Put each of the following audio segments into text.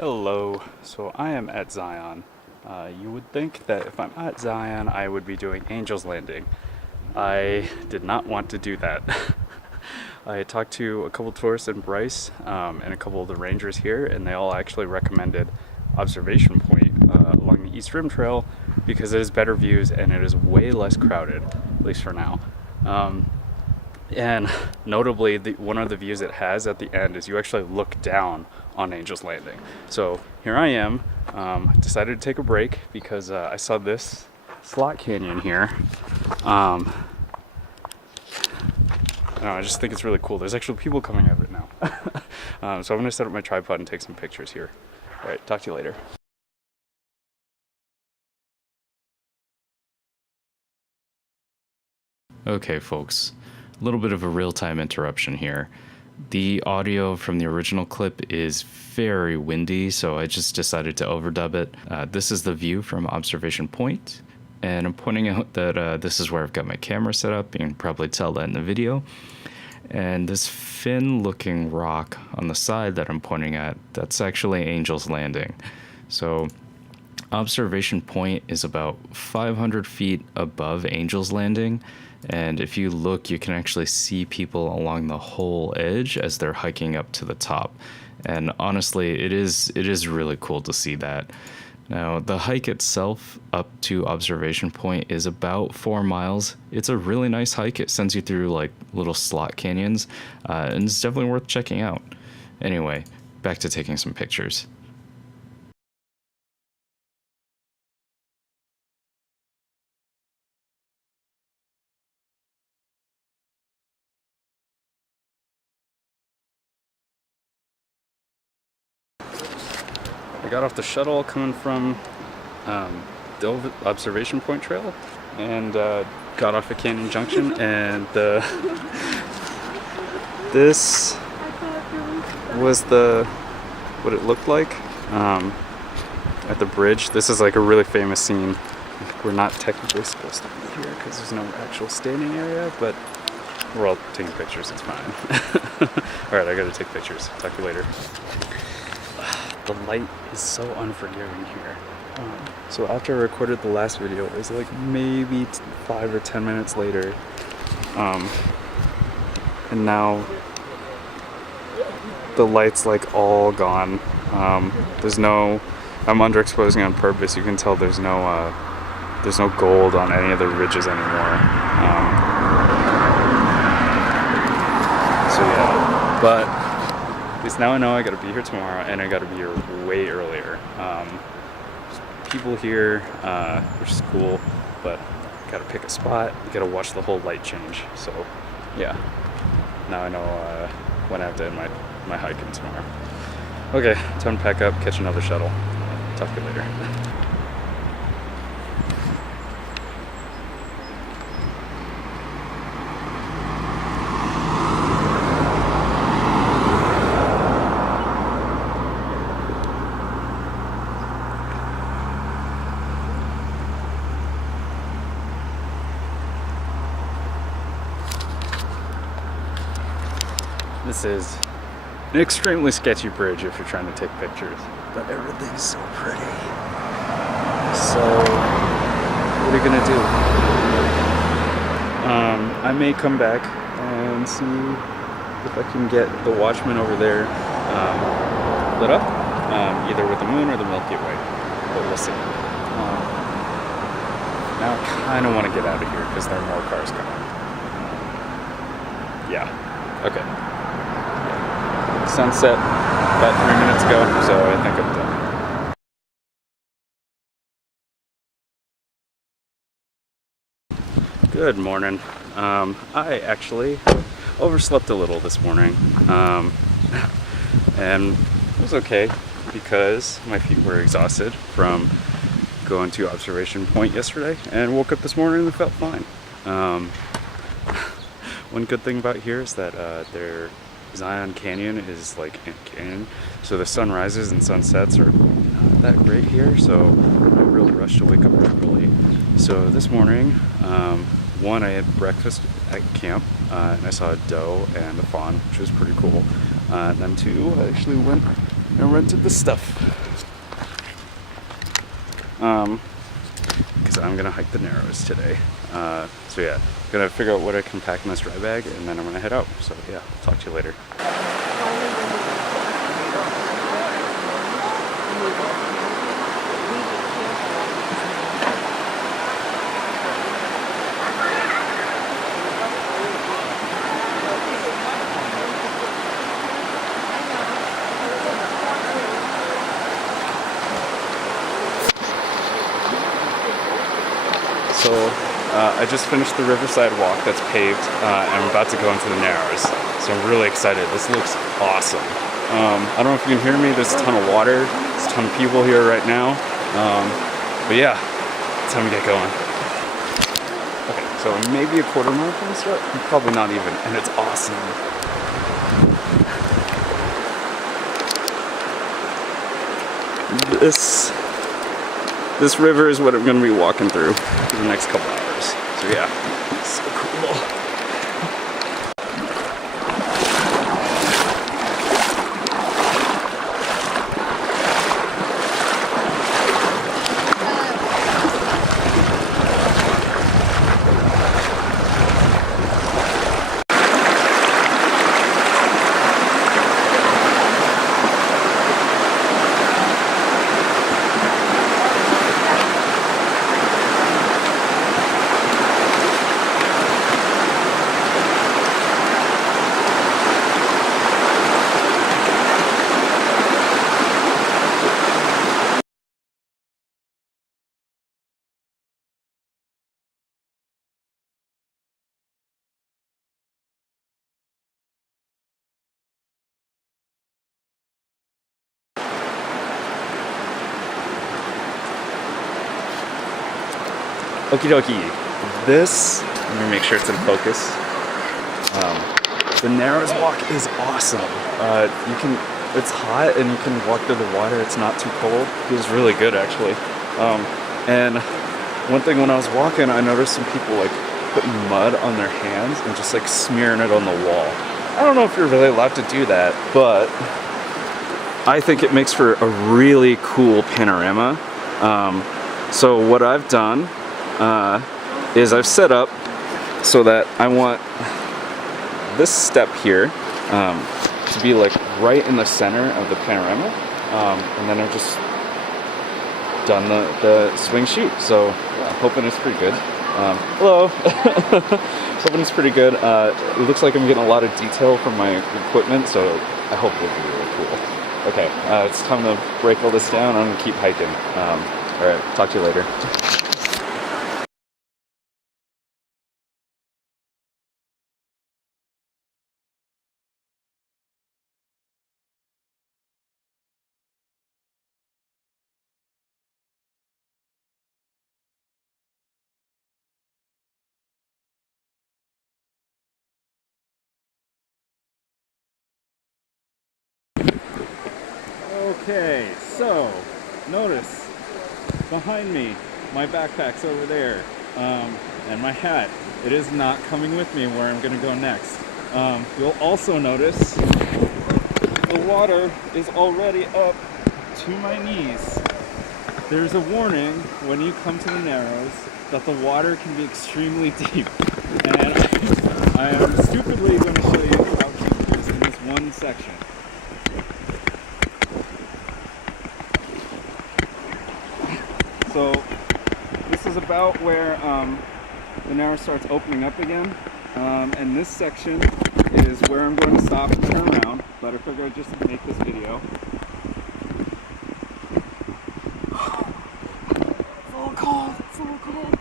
Hello. So I am at Zion. You would think that if I'm at Zion, I would be doing Angel's Landing. I did not want to do that. I talked to a couple tourists in Bryce and a couple of the rangers here, and they all actually recommended Observation Point along the East Rim Trail because it has better views and it is way less crowded, at least for now. And notably, one of the views it has at the end is you actually look down on Angel's Landing. So here I am. Decided to take a break because I saw this slot canyon here. I don't know, I just think it's really cool. There's actually people coming out of it now. So I'm going to set up my tripod and take some pictures here. All right, talk to you later. Okay, folks, a little bit of a real-time interruption here. The audio from the original clip is very windy, so I just decided to overdub it. This is the view from Observation Point, and I'm pointing out that this is where I've got my camera set up. You can probably tell that in the video. And this fin-looking rock on the side that I'm pointing at, that's actually Angel's Landing. So Observation Point is about 500 feet above Angel's Landing, and if you look, you can actually see people along the whole edge as they're hiking up to the top. And honestly, it is really cool to see that. Now, the hike itself up to Observation Point is about 4 miles. It's a really nice hike. It sends you through like little slot canyons, and it's definitely worth checking out. Anyway, back to taking some pictures. I got off the shuttle coming from the Observation Point Trail and got off at Canyon Junction, and this was what it looked like at the bridge. This is like a really famous scene. We're not technically supposed to be here because there's no actual standing area, but we're all taking pictures. It's fine. All right, I gotta take pictures. Talk to you later. The light is so unforgiving here. So after I recorded the last video, it was like maybe 5 or 10 minutes later. And now the light's like all gone. I'm underexposing on purpose. You can tell there's no gold on any of the ridges anymore. So yeah, but at least now I know I gotta be here tomorrow, and I gotta be here way earlier. People here, which is cool, but gotta pick a spot, you gotta watch the whole light change. So yeah, now I know when I have to end my hiking tomorrow. Okay, time to pack up, catch another shuttle. Talk to you later. This is an extremely sketchy bridge if you're trying to take pictures, but everything's so pretty. So, what are you gonna do? I may come back and see if I can get the Watchman over there lit up, either with the moon or the Milky Way, but we'll see. Now I kind of want to get out of here because there are more cars coming. Yeah, okay. Sunset about 3 minutes ago, so I think I'm done. Good morning. I actually overslept a little this morning, and it was okay because my feet were exhausted from going to Observation Point yesterday, and woke up this morning and felt fine. One good thing about here is that their Zion Canyon is like in a canyon, so the sunrises and sunsets are not that great here, so no real rush to wake up early. So this morning, one, I had breakfast at camp, and I saw a doe and a fawn, which was pretty cool. And then two, I actually went I rented the stuff. Because I'm gonna hike the Narrows today. So yeah, gonna figure out what I can pack in this dry bag, and then I'm gonna head out. So yeah, talk to you later. So I just finished the Riverside Walk that's paved, and I'm about to go into the Narrows. So I'm really excited. This looks awesome. I don't know if you can hear me. There's a ton of water. There's a ton of people here right now. But yeah, time to get going. Okay, so maybe a quarter mile from the start. Probably not even, and it's awesome. This river is what I'm going to be walking through for the next couple hours. So yeah, it's so cool. Okie dokie. This, let me make sure it's in focus. The Narrows Walk is awesome. It's hot and you can walk through the water. It's not too cold. It feels really good actually. And one thing when I was walking, I noticed some people like putting mud on their hands and just like smearing it on the wall. I don't know if you're really allowed to do that, but I think it makes for a really cool panorama. So what I've done is I've set up so that I want this step here to be like right in the center of the panorama, and then I've just done the swing shoot. So yeah, hoping it's pretty good. Hello. Hoping it's pretty good. It looks like I'm getting a lot of detail from my equipment, so I hope it'll be really cool. Okay, it's time to break all this down. I'm gonna keep hiking. All right, talk to you later. Okay, so notice behind me, my backpack's over there, and my hat. It is not coming with me where I'm gonna go next. You'll also notice the water is already up to my knees. There's a warning when you come to the Narrows that the water can be extremely deep, and I am stupidly going to show you how deep it is in this one section. So this is about where the Narrows starts opening up again, and this section is where I'm going to stop and turn around, but I figured I'd just make this video. It's a little cold, it's a little cold.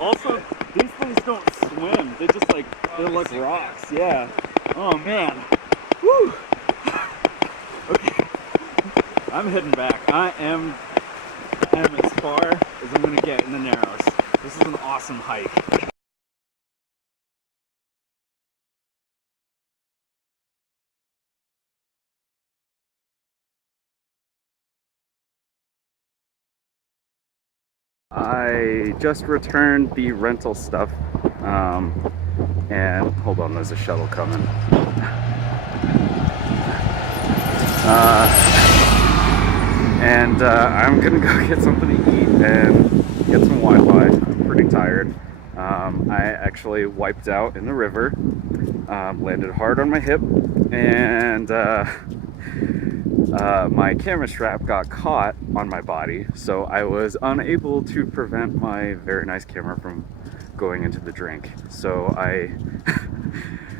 Also, these things don't swim. They just they're like rocks. Yeah. Oh man. Woo. Okay. I'm heading back. I am as far as I'm gonna get in the Narrows. This is an awesome hike. I just returned the rental stuff, and hold on, there's a shuttle coming. I'm gonna go get something to eat and get some Wi-Fi. I'm pretty tired. I actually wiped out in the river, landed hard on my hip, and my camera strap got caught on my body, so I was unable to prevent my very nice camera from going into the drink. So I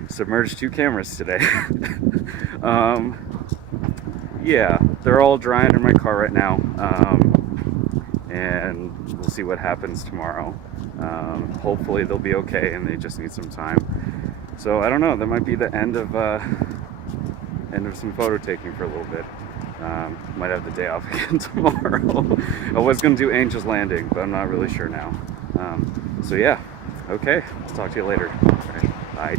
submerged 2 cameras today. Yeah, they're all drying in my car right now, and we'll see what happens tomorrow. Hopefully they'll be okay and they just need some time. So I don't know, that might be the end of some photo taking for a little bit. Might have the day off again tomorrow. I was going to do Angel's Landing, but I'm not really sure now. So yeah, okay, I'll talk to you later. All right, bye.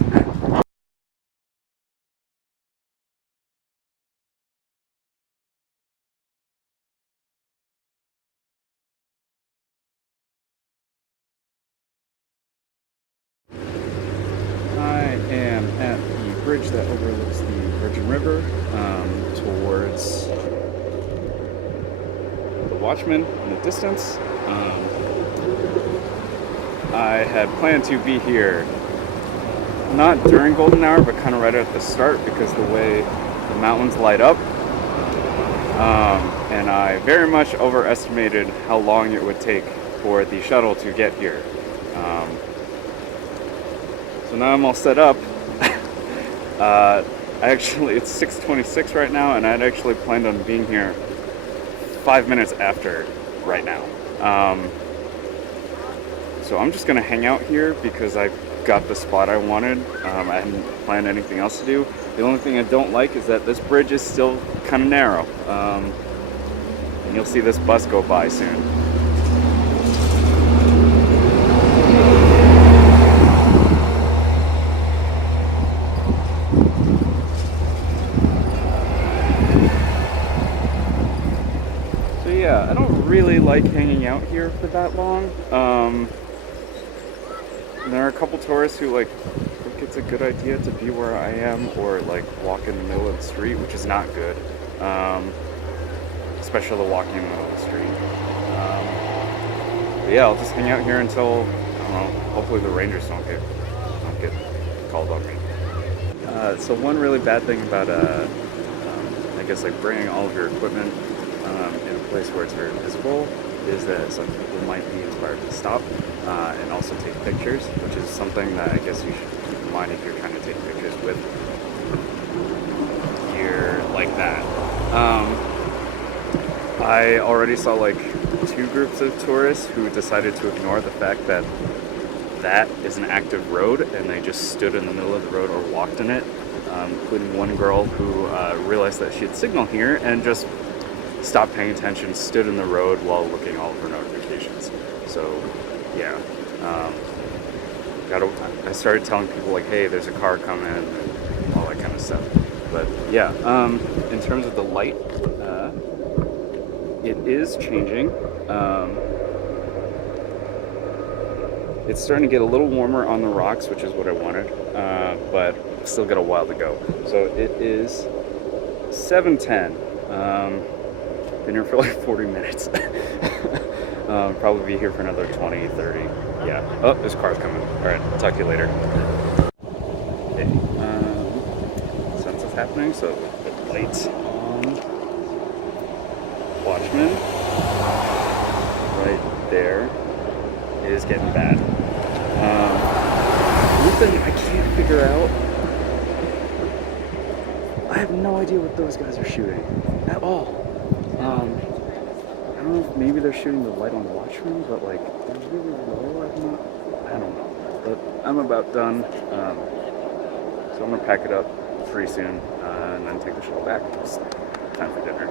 I am at the bridge that overlooks the Virgin River, towards the Watchman in the distance. I had planned to be here not during golden hour, but kind of right at the start because the way the mountains light up. And I very much overestimated how long it would take for the shuttle to get here. So now I'm all set up. It's 6:26 right now, and I'd actually planned on being here 5 minutes after right now. So I'm just gonna hang out here because I got the spot I wanted. I hadn't planned anything else to do. The only thing I don't like is that this bridge is still kind of narrow. And you'll see this bus go by soon. Yeah, I don't really like hanging out here for that long. There are a couple tourists who think it's a good idea to be where I am or walk in the middle of the street, which is not good. Especially the walking in the middle of the street. But yeah, I'll just hang out here until, I don't know, hopefully the rangers don't get called on me. So one really bad thing about I guess bringing all of your equipment in a place where it's very visible is that some people might be inspired to stop and also take pictures, which is something that I guess you should keep in mind if you're trying to take pictures with gear like that. I already saw 2 groups of tourists who decided to ignore the fact that that is an active road, and they just stood in the middle of the road or walked in it, including one girl who realized that she had signal here and just stopped paying attention, stood in the road while looking all of her notifications. So yeah, I started telling people hey, there's a car coming, and all that kind of stuff. But yeah, in terms of the light, it is changing. It's starting to get a little warmer on the rocks, which is what I wanted, but still got a while to go. So it is 7:10. Been here for 40 minutes. Probably be here for another 20, 30. Yeah. Oh, this car's coming. All right, I'll talk to you later. Okay. Sunset's happening, so the lights on. Watchman right there is getting bad. One thing I can't figure out, I have no idea what those guys are shooting at all. I don't know if maybe they're shooting the light on Watchman, but they're really low. I don't know. But I'm about done. So I'm gonna pack it up pretty soon and then take the shuttle back. It's time for dinner.